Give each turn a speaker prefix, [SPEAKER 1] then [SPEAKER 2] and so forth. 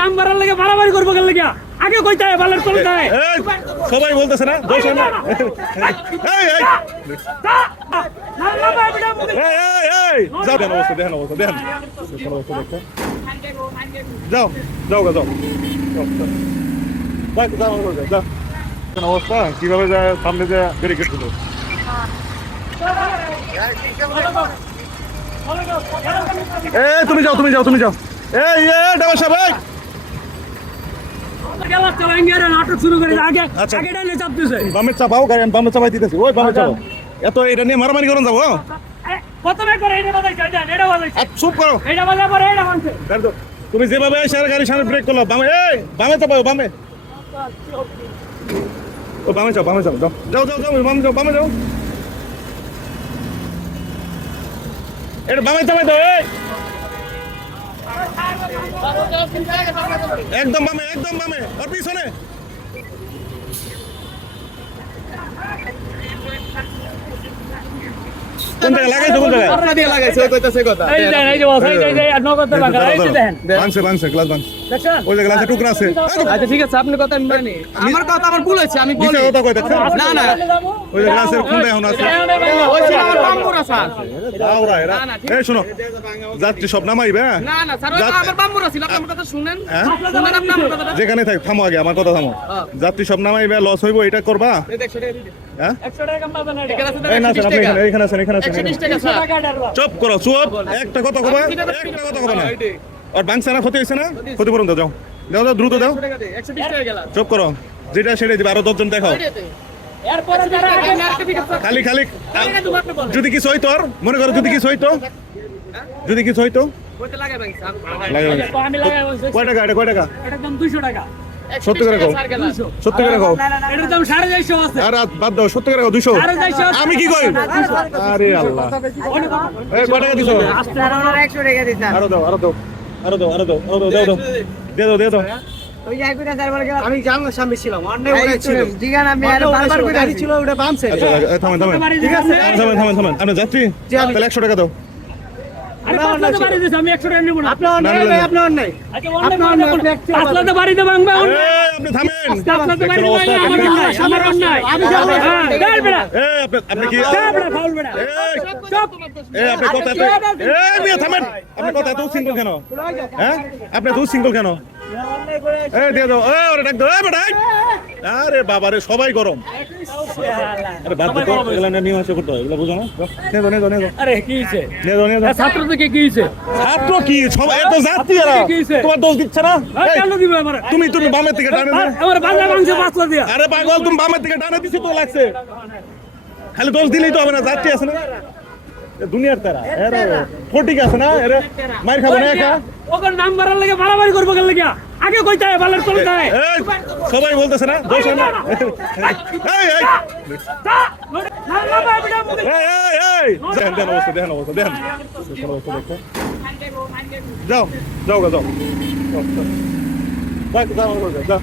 [SPEAKER 1] নাম বাড়ার লাগে বাড়াবাড়ি করব গেল লাগে? আগে কইতে হয় বালের হয়।
[SPEAKER 2] সবাই বলতেছে না দোষ না। এই এই এই। এই এই যাও দেন অবস্থা দেখেন অবস্থা দেখেন যাও গা, অবস্থা কীভাবে যায় সামনে যে ব্যারিকেড দিল এ তুমি যাও তুমি যাও তুমি যাও। এই এ ডাবা সাহেব।
[SPEAKER 1] নাটক শুরু করে আগে। আগে ডাইলে চাপতেছে
[SPEAKER 2] বামে চাপাও গাড়ি বামে চাপাই দিতেছি। ওই বামে চাপাও এত এটা নিয়ে মারামারি করুন যাব?
[SPEAKER 1] প্রথমে করে। এটা বাজাইছে এটা এটা বাজাইছে
[SPEAKER 2] আর চুপ করো
[SPEAKER 1] এটা বাজার পরে এটা
[SPEAKER 2] তুমি যেভাবে এটা বামে চাপাই দাও, এই। একদম বামে একদম বামে। ওর পিছনে। কোন জায়গায় লাগাইছো
[SPEAKER 3] দিয়ে লাগাইছে ওই কইতাছে এই কথা।
[SPEAKER 1] এই যে এই যে বস এই যে, এই যে নগদ বাংলা এই যে দেখেন
[SPEAKER 2] ভাঙছে ভাঙছে গ্লাস ভাঙছে
[SPEAKER 1] দেখছেন?
[SPEAKER 2] ওই যে গ্লাসে টুকরা আছে।
[SPEAKER 3] আচ্ছা ঠিক আছে আপনি কথা আমি মানি আমার কথা আমার ভুল হয়েছে আমি বলি।
[SPEAKER 2] কথা কই দেখছেন?
[SPEAKER 3] না না।
[SPEAKER 2] ওই যে গ্লাসের খুন্দা এখন আছে।
[SPEAKER 3] ওই ছিল আমার বাম্বুরা স্যার।
[SPEAKER 2] দাওরা এরা।
[SPEAKER 3] না, না, ঠিক
[SPEAKER 2] এই শুনো যাত্রী সব নামাইবে?
[SPEAKER 3] না না স্যার আমার বাম্বুরা ছিল। আপনি কথা শুনেন? শুনেন আপনি আমার কথাটা
[SPEAKER 2] যেখানে থাক থামো আগে আমার কথা থামো।
[SPEAKER 3] হ্যাঁ।
[SPEAKER 2] যাত্রী সব নামাইবে লস হইব এটা করবা। হ্যাঁ?
[SPEAKER 1] 100 টাকা পাবেন এটা?
[SPEAKER 3] আছে
[SPEAKER 2] এই না স্যার আপনি এখানে এখানে আছেন এখানে আছেন
[SPEAKER 3] 120 টাকা স্যার
[SPEAKER 1] টাকা ডারবা
[SPEAKER 2] চুপ করো চুপ। একটা কথা কবা? একটা কথা কবা না? আর বাংসা না ক্ষতি হয়েছে না? ক্ষতি পূরণ দাও দাও দাও, দ্রুত দাও।
[SPEAKER 3] 100 টাকা দে 120 টাকা গেল
[SPEAKER 2] চুপ করো। যেটা সেটাই দিবে, আরও দশজন দেখাও। খালি খালি যদি কিছু হইতো আর, মনে করো যদি কিছু হইতো। যদি কিছু হইতো। এটা কয় টাকা
[SPEAKER 1] এটার দাম 200 টাকা?
[SPEAKER 2] সত্যি করে কও।
[SPEAKER 3] স্যার
[SPEAKER 2] করে কও।
[SPEAKER 1] এটার দাম 450 আছে
[SPEAKER 2] আর আর বাদ সত্যি আমি কি আরে আল্লাহ। টাকা দিছো? আরও দাও আরও দাও। আরও দাও আরও দাও আরও দাও দাও দাও। দিয়ে দাও দিয়ে দাও।
[SPEAKER 4] আমি জানলার সামনে ছিলাম অন্য ছিল?
[SPEAKER 5] জিগান আমি আর বারবার করে
[SPEAKER 4] ছিল ওটা বামছে
[SPEAKER 2] আচ্ছা থামেন থামেন।
[SPEAKER 1] ঠিক আছে?
[SPEAKER 2] থামেন থামেন থামেন। আপনি যাত্রী তাহলে টাকা দাও। আপনি
[SPEAKER 1] হ্যাঁ
[SPEAKER 2] এই আপনি আপনি কি
[SPEAKER 1] গাল বেড়া ফাউল বেড়া।
[SPEAKER 2] এই
[SPEAKER 1] চুপ।
[SPEAKER 2] এই আপনি কথা এত এই মিয়া থামেন। আপনি কথা এত সিঙ্গল কেন? হ্যাঁ? আপনি এত সিঙ্গল কেন? এই দিয়ে দাও। ওরে ডাক দাও। এই বেটা এই। আরে বাবা রে সবাই গরম। আরে বাদ দাও এগুলা নিয়ে আসে করতে হয় এগুলা বুঝো না। যাও, নিয়ে যাও নিয়ে যাও নিয়ে
[SPEAKER 1] আরে কি হইছে?
[SPEAKER 2] নিয়ে যাও নিয়ে যাও
[SPEAKER 1] ছাত্র থেকে কি হইছে?
[SPEAKER 2] ছাত্র কি? সবাই এত যাত্রী এরা। তোমার দোষ দিচ্ছে না?
[SPEAKER 1] কেন দিবে আমার?
[SPEAKER 2] তুমি তুমি বামের থেকে টানে দে।
[SPEAKER 1] আমার বাংলা মাংস পাঁচলা দিয়া।
[SPEAKER 2] আরে পাগল তুমি বামের থেকে টানে দিছি তো লাগছে। খালি দোষ দিলেই তো হবে না যাত্রী আছে না। দুনিয়ার তারা এর ফটিক আছে না এর মার খাব না একা।
[SPEAKER 1] ওকে নাম বাড়ার লাগে বাড়াবাড়ি করব গেল লাগে? আগে কইতে বালের চলতে হয়
[SPEAKER 2] সবাই বলতেছে না দোষ না। এই এই। দেখেন অবস্থা দেখেন অবস্থা দেখেন অবস্থা দেখো যাও যাও গা, যাও। যাও, যাও। যাও, যাও, যাও, যাও।